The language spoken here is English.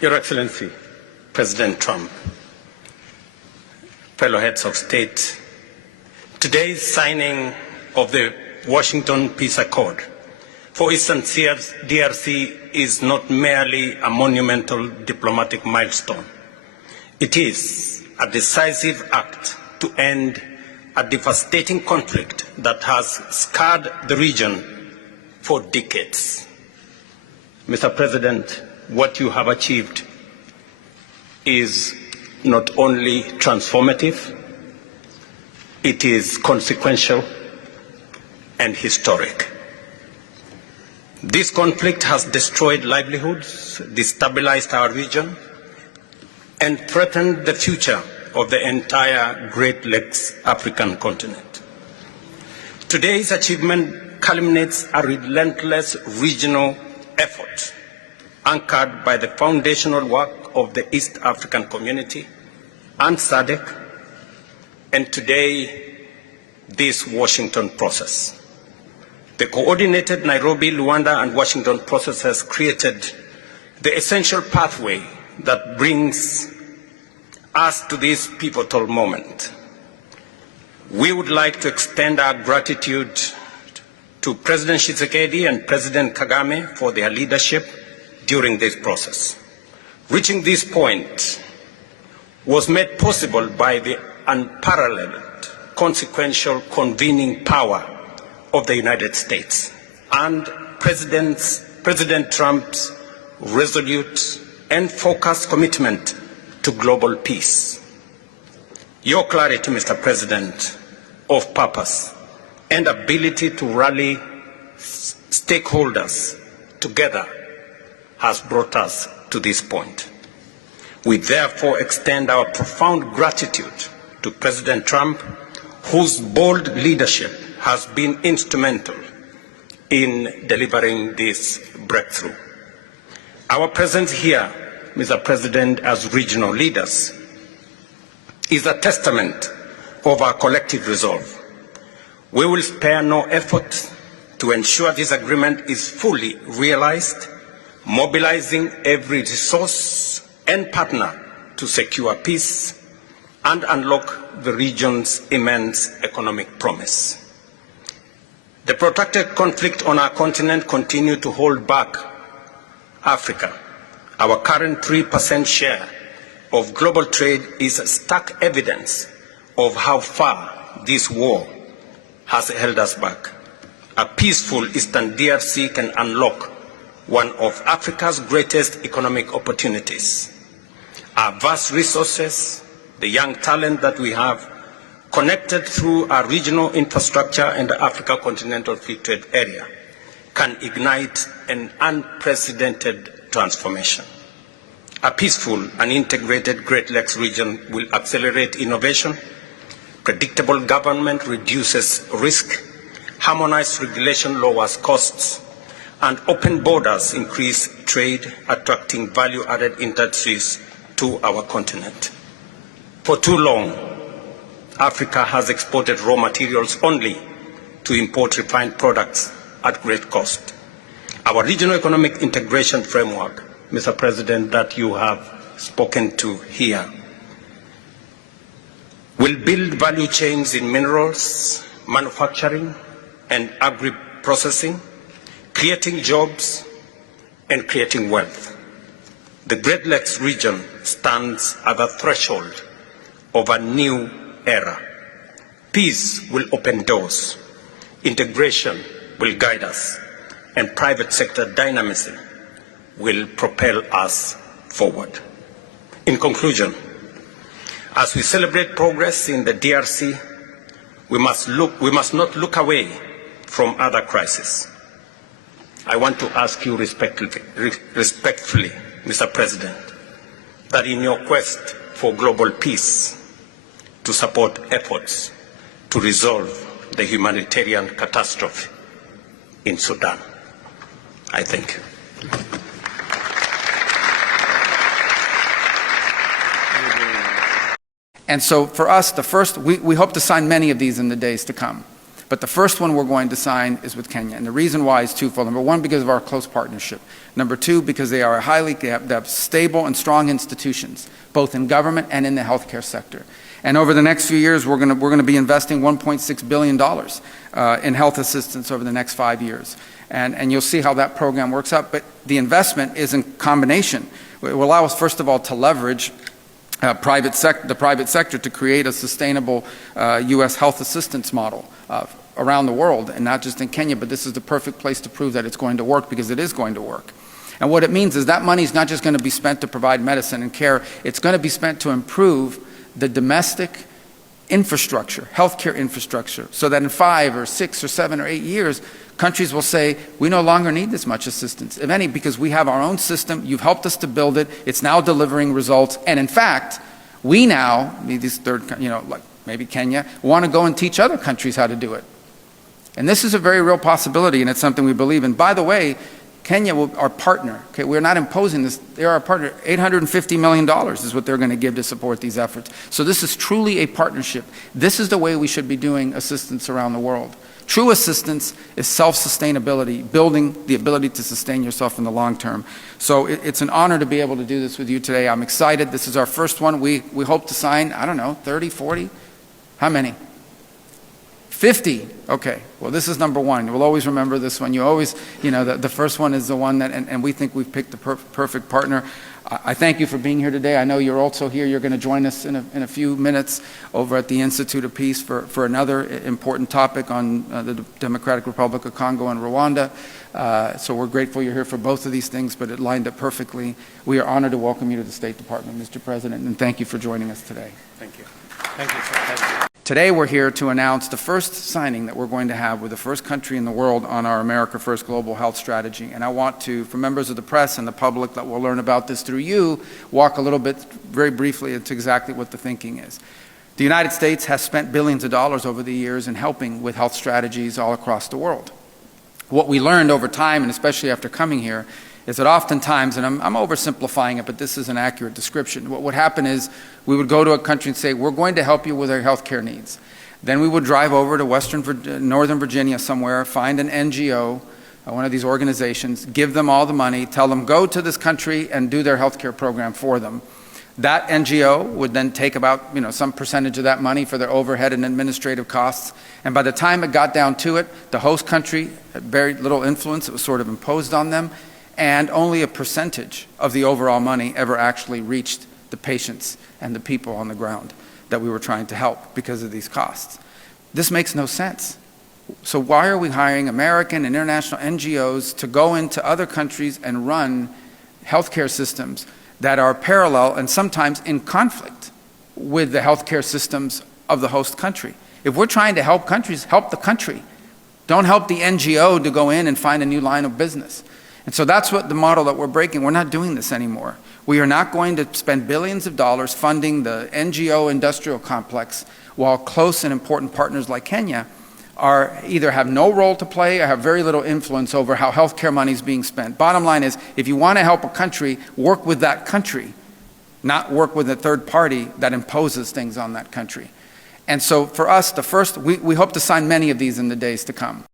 Your Excellency, President Trump, fellow heads of state, today's signing of the Washington Peace Accord for Eastern DRC is not merely a monumental diplomatic milestone. It is a decisive act to end a devastating conflict that has scarred the region for decades. Mr. President, what you have achieved is not only transformative, it is consequential and historic. This conflict has destroyed livelihoods, destabilized our region, and threatened the future of the entire Great Lakes African continent. Today's achievement culminates a relentless regional effort anchored by the foundational work of the East African Community and SADC, and today, this Washington process. The coordinated Nairobi, Rwanda, and Washington process has created the essential pathway that brings us to this pivotal moment. We would like to extend our gratitude to President Tshisekedi and President Kagame for their leadership during this process. Reaching this point was made possible by the unparalleled consequential convening power of the United States and President Trump's resolute and focused commitment to global peace. Your clarity, Mr. President, of purpose and ability to rally stakeholders together has brought us to this point. We therefore extend our profound gratitude to President Trump, whose bold leadership has been instrumental in delivering this breakthrough. Our presence here, Mr. President, as regional leaders, is a testament of our collective resolve. We will spare no effort to ensure this agreement is fully realized, mobilizing every resource and partner to secure peace and unlock the region's immense economic promise. The protracted conflict on our continent continues to hold back Africa. Our current 3% share of global trade is stark evidence of how far this war has held us back. A peaceful Eastern DRC can unlock one of Africa's greatest economic opportunities. Our vast resources, the young talent that we have, connected through our regional infrastructure and the Africa Continental Free Trade Area, can ignite an unprecedented transformation. A peaceful and integrated Great Lakes region will accelerate innovation, predictable government reduces risk, harmonized regulation lowers costs, and open borders increase trade, attracting value-added industries to our continent. For too long, Africa has exported raw materials only to import refined products at great cost. Our regional economic integration framework, Mr. President, that you have spoken to here, will build value chains in minerals, manufacturing, and agri-processing, creating jobs and creating wealth. The Great Lakes region stands at the threshold of a new era. Peace will open doors, integration will guide us, and private sector dynamism will propel us forward. In conclusion, as we celebrate progress in the DRC, we must not look away from other crises. I want to ask you respectfully, Mr. President, that in your quest for global peace, to support efforts to resolve the humanitarian catastrophe in Sudan. I thank you. And so for us, we hope to sign many of these in the days to come. But the first one we're going to sign is with Kenya. And the reason why is twofold. Number one, because of our close partnership. Number two, because they have stable and strong institutions, both in government and in the healthcare sector. And over the next few years, we're going to be investing $1.6 billion in health assistance over the next 5 years. And you'll see how that program works out. But the investment is in combination. It will allow us, first of all, to leverage the private sector to create a sustainable U.S. health assistance model around the world, and not just in Kenya, but this is the perfect place to prove that it's going to work, because it is going to work. And what it means is that money is not just going to be spent to provide medicine and care, it's going to be spent to improve the domestic infrastructure, healthcare infrastructure, so that in 5 or 6 or 7 or 8 years, countries will say, we no longer need this much assistance, if any, because we have our own system, you've helped us to build it, it's now delivering results, and in fact, we now, these third, like maybe Kenya, want to go and teach other countries how to do it. And this is a very real possibility, and it's something we believe in. By the way, Kenya, our partner, okay, we're not imposing this, they're our partner. $850 million is what they're going to give to support these efforts. So this is truly a partnership. This is the way we should be doing assistance around the world. True assistance is self-sustainability, building the ability to sustain yourself in the long term. So it's an honor to be able to do this with you today. I'm excited. This is our first one. We hope to sign, I don't know, 30, 40? How many? 50. Okay. Well, this is number one. We'll always remember this one. You always, the first one is the one that, and we think we've picked the perfect partner. I thank you for being here today. I know you're also here. You're going to join us in a few minutes over at the Institute of Peace for another important topic on the Democratic Republic of Congo and Rwanda. So we're grateful you're here for both of these things, but it lined up perfectly. We are honored to welcome you to the State Department, Mr. President, and thank you for joining us today. Thank you. Thank you, sir. Thank you. Today we're here to announce the first signing that we're going to have with the first country in the world on our America First Global Health Strategy. And I want to, for members of the press and the public that will learn about this through you, walk a little bit, very briefly, into exactly what the thinking is. The United States has spent billions of dollars over the years in helping with health strategies all across the world. What we learned over time, and especially after coming here, is that oftentimes, and I'm oversimplifying it, but this is an accurate description, what would happen is we would go to a country and say, we're going to help you with our health care needs. Then we would drive over to Northern Virginia somewhere, find an NGO, one of these organizations, give them all the money, tell them go to this country and do their health care program for them. That NGO would then take about some percentage of that money for their overhead and administrative costs. And by the time it got down to it, the host country had very little influence. It was sort of imposed on them. And only a percentage of the overall money ever actually reached the patients and the people on the ground that we were trying to help because of these costs. This makes no sense. So why are we hiring American and international NGOs to go into other countries and run healthcare systems that are parallel and sometimes in conflict with the healthcare systems of the host country? If we're trying to help countries, help the country. Don't help the NGO to go in and find a new line of business. And so that's what the model that we're breaking. We're not doing this anymore. We are not going to spend billions of dollars funding the NGO industrial complex while close and important partners like Kenya either have no role to play or have very little influence over how healthcare money is being spent. Bottom line is, if you want to help a country, work with that country, not work with a third party that imposes things on that country. And so for us, we hope to sign many of these in the days to come.